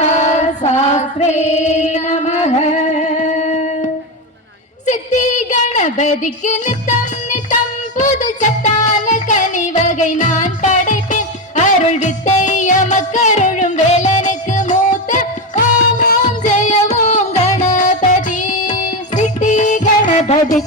श्रीमहाशास्त्रे नमः। சித்திகணபதிக்கு நித்தம் நித்தம் புது சத்தான கனிவகை நான் படைப்பேன் அருள் வித்தை எமக்கருளும் வேலனுக்கு மூத்த ஓம் ஓம் ஜெய ஓம் கணபதி சித்தி கணபதி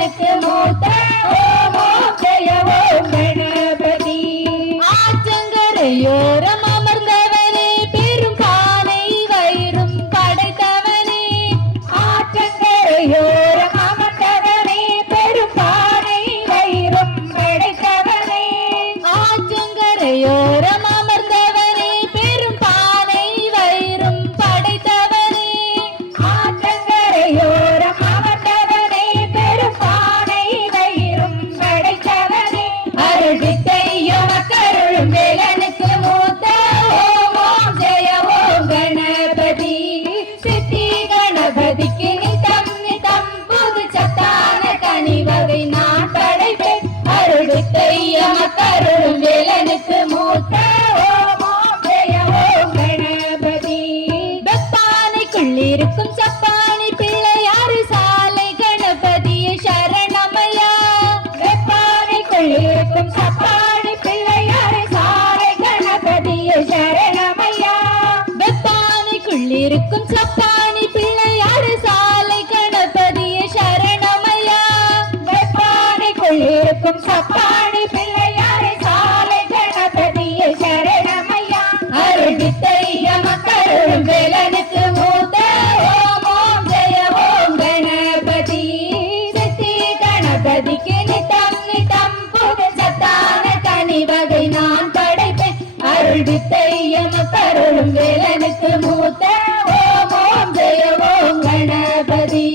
எனக்கு மூத்த Tatare. வித்தையம் கருளும் வேலனுக்கு மூத்த ஓம் ஓம் ஜெய ஓம் கணபதி.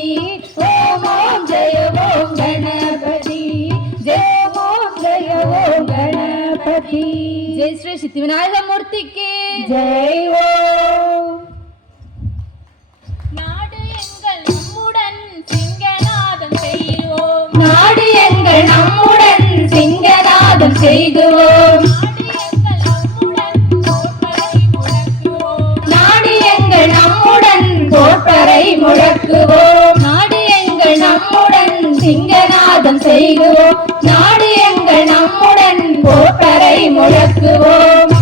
ஓம் ஓம் ஜெய ஓம் கணபதி. ஜெய ஓம் ஜெய ஓம் கணபதி. ஜெய் ஸ்ரீ சித்தி விநாயக மூர்த்திக்கு ஜெய் ஓம் நாடு எங்கள் நம்முடன் சிங்கநாதம் செய்வோம். நாடு எங்கள் நம்முடன் சிங்கநாதம் செய்து முப்பரை முழக்குவோம் நாடு எங்கள் நம்முடன் சிங்கநாதம் செய்குவோம் நாடு எங்கள் நம்முடன் போப்பரை முழக்குவோம்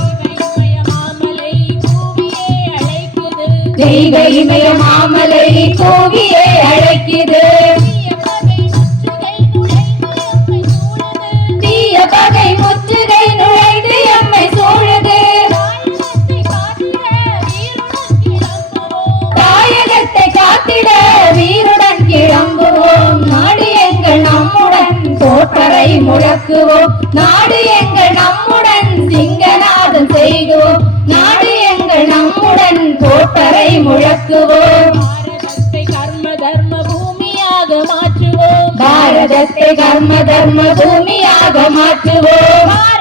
தெய்வ இமய மாமலை கோவியை அழைக்குது. மலரை முழக்குவோம். நாடு எங்கள் நம்முடன் சிங்கநாதம் செய்துவோம். நாடு எங்கள் நம்முடன் கோட்டரை முழக்குவோம். கர்ம தர்ம மாற்றுவோம். பாரதத்தை கர்ம தர்ம பூமியாக மாற்றுவோம்.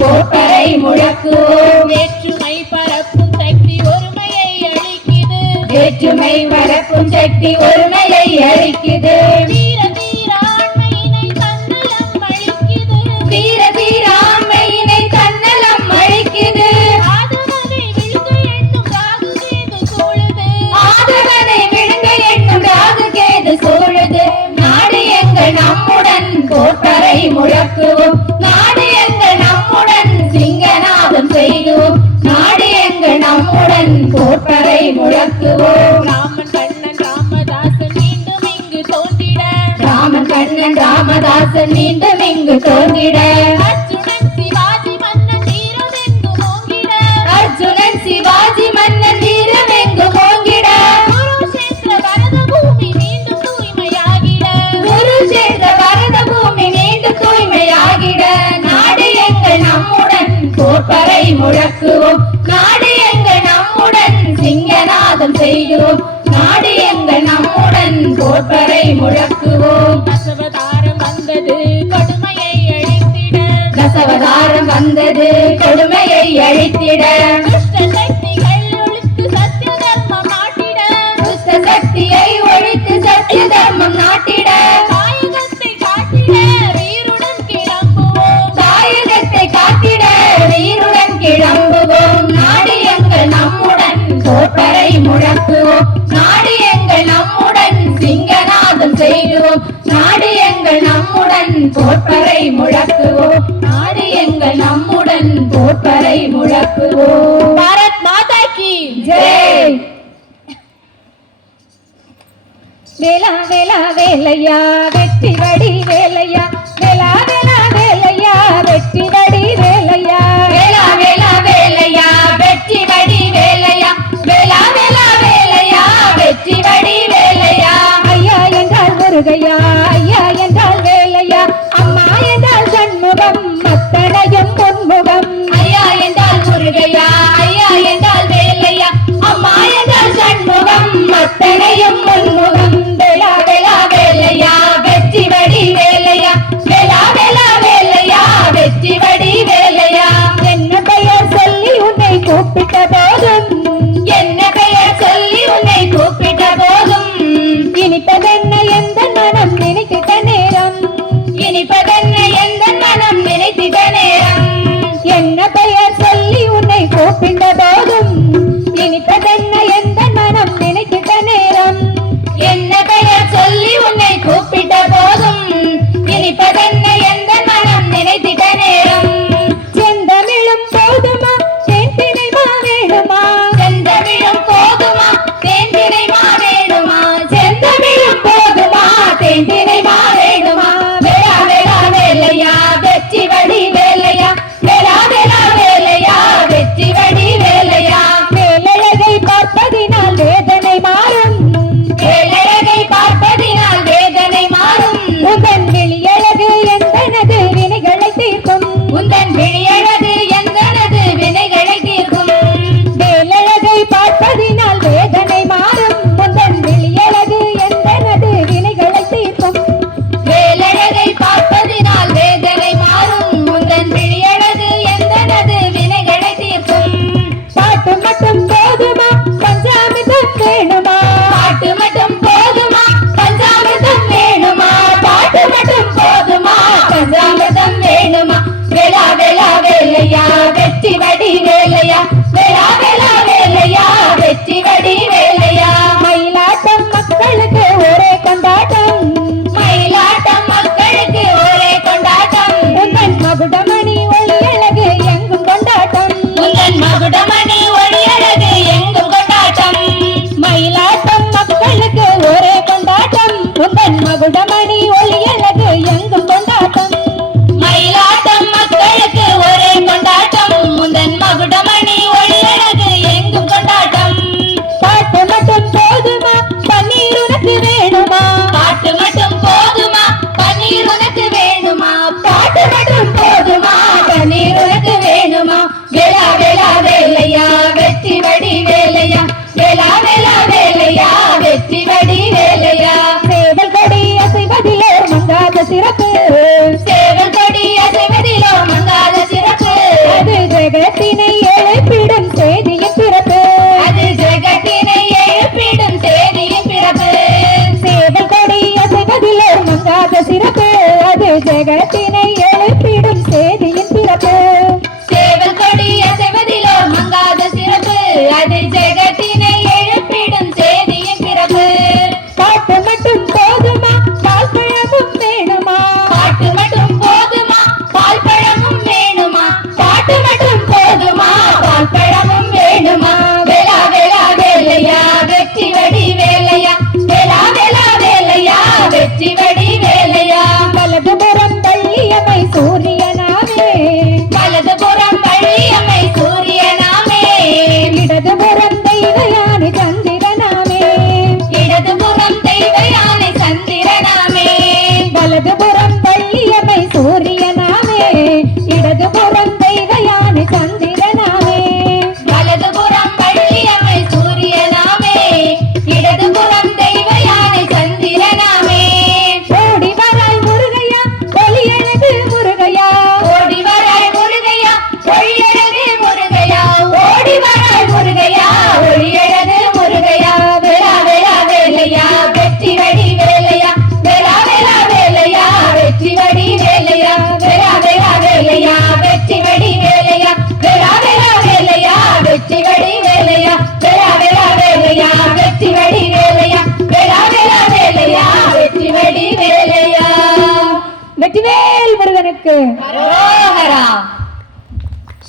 போக்கரை முழக்குவோம். வேற்றுமை பரப்பும் சக்தி ஒருமையை அளிக்குது. வேற்றுமை பரப்பும் சக்தி ஒருமையை அளிக்குது. வீர தீர ஆண்மையினை தன்னலம் அழிக்குது ஆதவனை விழுங்க எண்ணும் ராகு கேது சூழுது. ஆதவனை விழுங்க எண்ணும் ராகு கேது சூழுது. நாடு எங்கள் நம்முடன் கோட்டரை முழக்குவோம். நாடு முழக்குவோம் ராமன் கண்ணன் ராமதாசன் மீண்டும் இங்கு தோன்றிட. ராமன் கண்ணன் ராமதாசன் மீண்டும் இங்கு தோன்றிட. அர்ஜுனன் சிவாஜி மன்னன் வீரமெங்கு ஓங்கிட. அர்ஜுனன் சிவாஜி மன்னன் வீரம் எங்கு ஓங்கிட. குருஷேத்திர பரத பூமி மீண்டும் தூய்மையாகிட. குருஷேத்திர பரத பூமி மீண்டும் தூய்மையாகிட. நாடு எங்கள் நம்முடன் கோப்பரை முழக்குவோம். நாடு கோப்பரை முழக்குவோம். தசவதாரம் வந்தது கொடுமையை அழித்திட. தசவதாரம் வந்தது கொடுமையை அழித்திட. துஷ்ட சக்திகள் ஒழித்து சத்திய தர்மம் நாட்டிட. துஷ்ட சக்தியை ஒழித்து சத்திய தர்மம் நாட்டிட. தாயகத்தை காட்டிட வீருடன் கிளம்புவோம். தாயகத்தை காத்திட வீருடன் கிளம்புவோம். நாடு எங்கள் நம்முடன் கோப்பரை முழக்குவோம். நாடு செய்வோம். நாடு எங்கள் நம்முடன் கோப்பரை முழக்குவோம். நாடு எங்கள் நம்முடன் கோப்பரை முழக்குவோம். பாரத் மாதா கி ஜெய். வேலா வேலா வேலையா வெற்றி வடி வேலையா வேலா அத்தனையும் முன்முகம் வேளா வேளா வேலையா வெற்றி வடி வேலையா. வேளா வேளா வேலையா வெற்றி வடி வேலையா. என்ன பெயர் சொல்லி உன்னை கூப்பிட்ட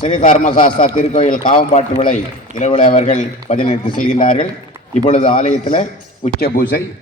சிவகர்மசாஸ்தா திருக்கோயில் காவம்பாட்டு விளை இளவிளை அவர்கள் பஜனைத்து செல்கின்றார்கள். இப்பொழுது ஆலயத்தில் உச்ச பூசை